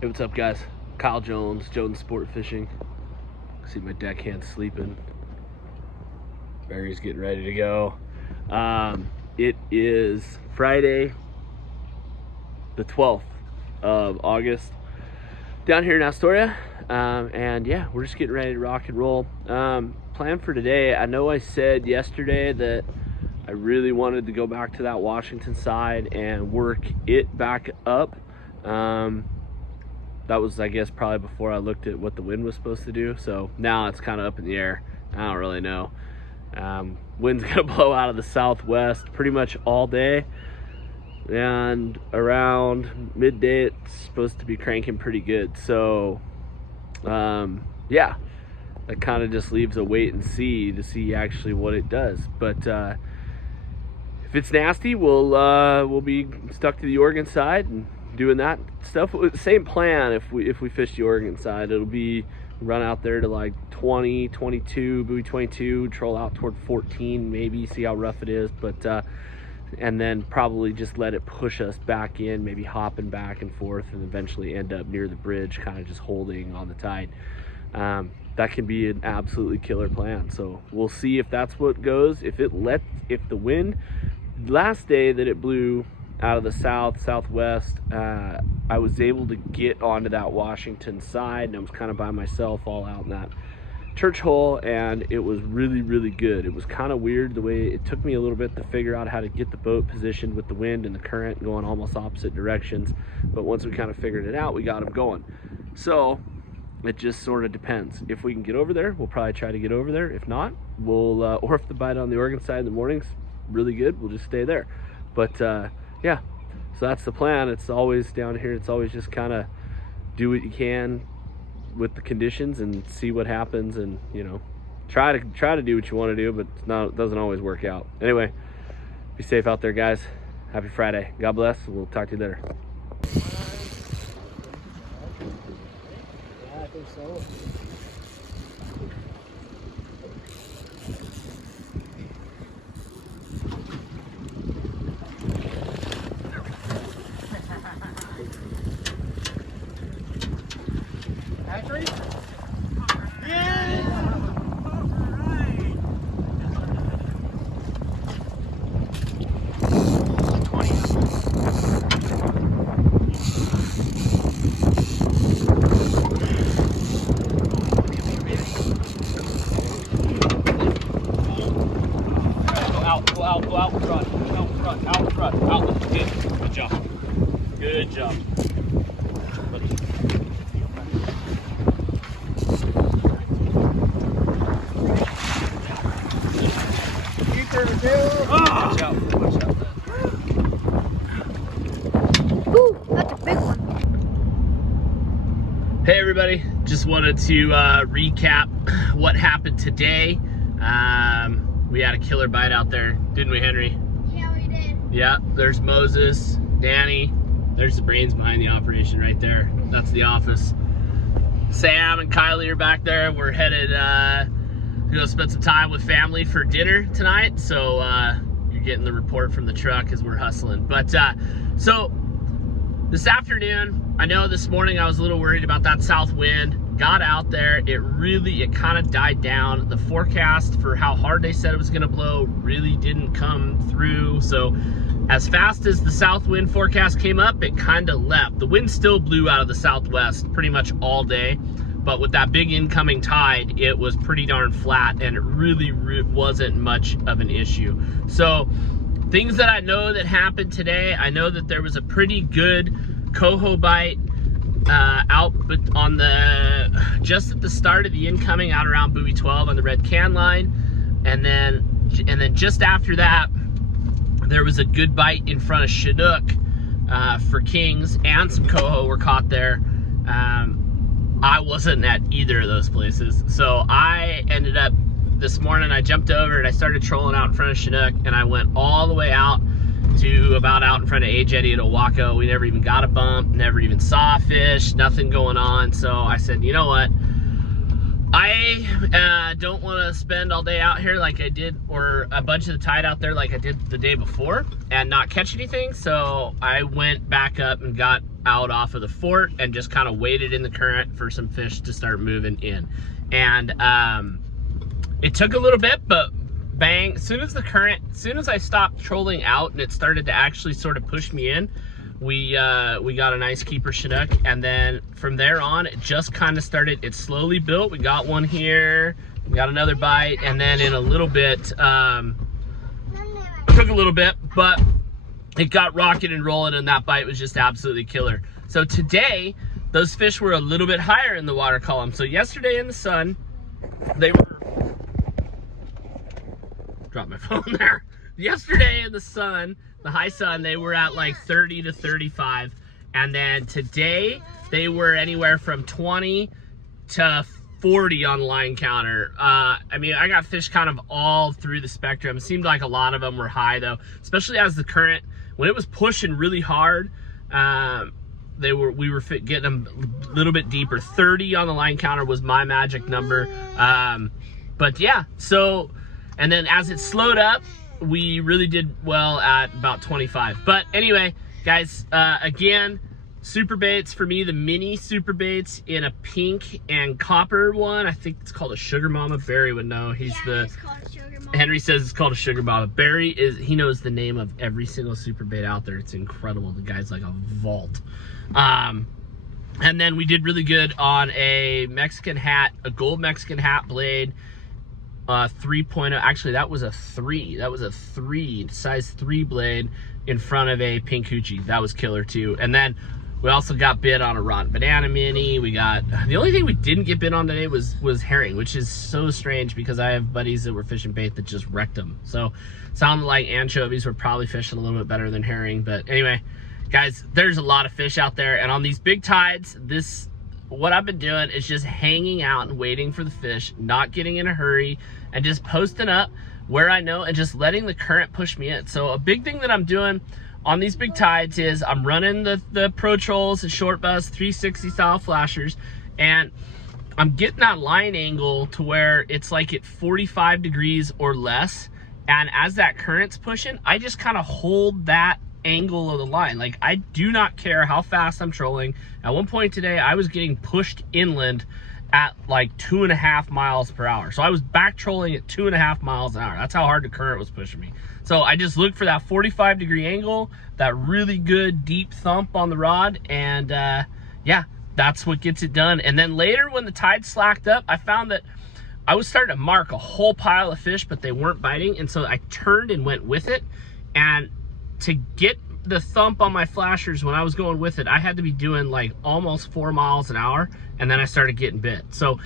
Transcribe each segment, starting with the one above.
Hey, what's up, guys? Kyle Jones Sport Fishing. See my deckhand sleeping. Barry's getting ready to go. It is Friday, the 12th of August, down here in Astoria. And yeah, we're just getting ready to rock and roll. Plan for today, I know I said yesterday that I really wanted to go back to that Washington side and work it back up. That was, I guess, probably before I looked at what the wind was supposed to do. So now it's kind of up in the air. I don't really know. Wind's gonna blow out of the southwest pretty much all day. And around midday, it's supposed to be cranking pretty good. So, yeah, that kind of just leaves a wait and see to see actually what it does. But if it's nasty, we'll be stuck to the Oregon side and doing that stuff. Same plan. If we fish the Oregon side, it'll be run out there to like 20, 22, buoy 22, troll out toward 14, maybe see how rough it is, but and then probably just let it push us back in, maybe hopping back and forth, and eventually end up near the bridge, kind of just holding on the tide. That can be an absolutely killer plan. So we'll see if that's what goes. If the wind last day that it blew out of the southwest, I was able to get onto that Washington side, and I was kind of by myself all out in that church hole, and it was really, really good. It was kind of weird the way it took me a little bit to figure out how to get the boat positioned with the wind and the current going almost opposite directions, but once we kind of figured it out, we got them going. So it just sort of depends. If we can get over there, we'll probably try to get over there. If not, we'll or if the bite on the Oregon side in the morning's really good, we'll just stay there. But yeah, so that's the plan. It's always down here, it's always just kind of do what you can with the conditions and see what happens, and you know, try to do what you want to do, but it doesn't always work out. Anyway, be safe out there, guys. Happy Friday. God bless. We'll talk to you later. Yeah, I think so. Patrick? Yeah! Out front. Good job. Good job. Watch out. Ooh, that's a big one. Hey everybody, just wanted to recap what happened today. We had a killer bite out there, didn't we, Henry? Yeah, we did. Yeah, there's Moses, Danny, there's the brains behind the operation right there. That's the office. Sam and Kylie are back there. We're headed to go spend some time with family for dinner tonight. So you're getting the report from the truck as we're hustling. But so this afternoon, I know this morning I was a little worried about that south wind. Got out there, it kind of died down. The forecast for how hard they said it was gonna blow really didn't come through. So as fast as the south wind forecast came up, it kind of left. The wind still blew out of the southwest pretty much all day, but with that big incoming tide, it was pretty darn flat, and it really wasn't much of an issue. So things that I know that happened today, I know that there was a pretty good coho bite out but on the just at the start of the incoming, out around buoy 12 on the red can line, and then just after that there was a good bite in front of Chinook for kings, and some coho were caught there. I wasn't at either of those places, so I ended up this morning, I jumped over and I started trolling out in front of Chinook, and I went all the way out to about out in front of A Jetty at Owako. We never even got a bump, never even saw a fish, nothing going on. So I said, you know what, I don't want to spend all day out here like I did, or a bunch of the tide out there like I did the day before, and not catch anything. So I went back up and got out off of the fort and just kind of waited in the current for some fish to start moving in. And it took a little bit, but bang, as soon as I stopped trolling out and it started to actually sort of push me in, we got a nice keeper Chinook. And then from there on, it just kind of started, it slowly built. We got one here, we got another bite, and then in a little bit, it took a little bit, but it got rocking and rolling, and that bite was just absolutely killer. So today, those fish were a little bit higher in the water column. So yesterday in the sun, they were, drop my phone there. Yesterday in the sun, the high sun, they were at like 30 to 35. And then today, they were anywhere from 20 to 40 on the line counter. I mean, I got fish kind of all through the spectrum. It seemed like a lot of them were high though, especially as the current, when it was pushing really hard, we were getting them a little bit deeper. 30 on the line counter was my magic number. But yeah, so, and then as it slowed up, we really did well at about 25. But anyway, guys, again, super baits for me, the mini super baits in a pink and copper one. I think it's called a Sugar Mama. Barry would know. He's it's called a Sugar Mama. Henry says it's called a Sugar Mama. Barry he knows the name of every single super bait out there. It's incredible. The guy's like a vault. And then we did really good on a Mexican hat, a gold Mexican hat blade. 3.0, actually that was a 3 size 3 blade in front of a pink hoochie. That was killer too. And then we also got bit on a rotten banana mini. The only thing we didn't get bit on today was herring, which is so strange because I have buddies that were fishing bait that just wrecked them. So sounded like anchovies were probably fishing a little bit better than herring. But anyway, guys, there's a lot of fish out there, and on these big tides, what I've been doing is just hanging out and waiting for the fish, not getting in a hurry, and just posting up where I know and just letting the current push me in. So a big thing that I'm doing on these big tides is I'm running the Pro Trolls and Short Buzz 360 style flashers, and I'm getting that line angle to where it's like at 45 degrees or less. And as that current's pushing, I just kind of hold that angle of the line. Like, I do not care how fast I'm trolling. At one point today, I was getting pushed inland at like 2.5 miles per hour. So I was back trolling at 2.5 miles an hour. That's how hard the current was pushing me. So I just looked for that 45 degree angle, that really good deep thump on the rod, and yeah, that's what gets it done. And then later when the tide slacked up, I found that I was starting to mark a whole pile of fish, but they weren't biting. And so I turned and went with it. And to get the thump on my flashers when I was going with it, I had to be doing like almost 4 miles an hour, and then I started getting bit. So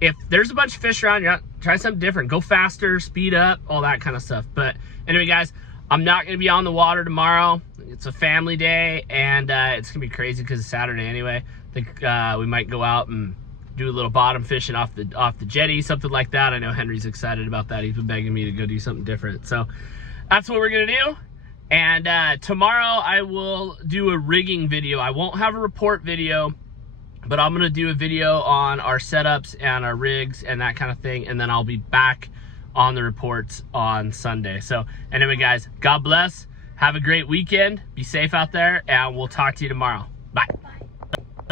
if there's a bunch of fish around, you try something different. Go faster, speed up, all that kind of stuff. But anyway, guys, I'm not going to be on the water tomorrow. It's a family day, and it's going to be crazy because it's Saturday anyway. I think we might go out and do a little bottom fishing off the jetty, something like that. I know Henry's excited about that. He's been begging me to go do something different. So that's what we're going to do. And tomorrow I will do a rigging video. I won't have a report video, but I'm gonna do a video on our setups and our rigs and that kind of thing, and then I'll be back on the reports on Sunday. So anyway, guys, God bless. Have a great weekend. Be safe out there, and we'll talk to you tomorrow.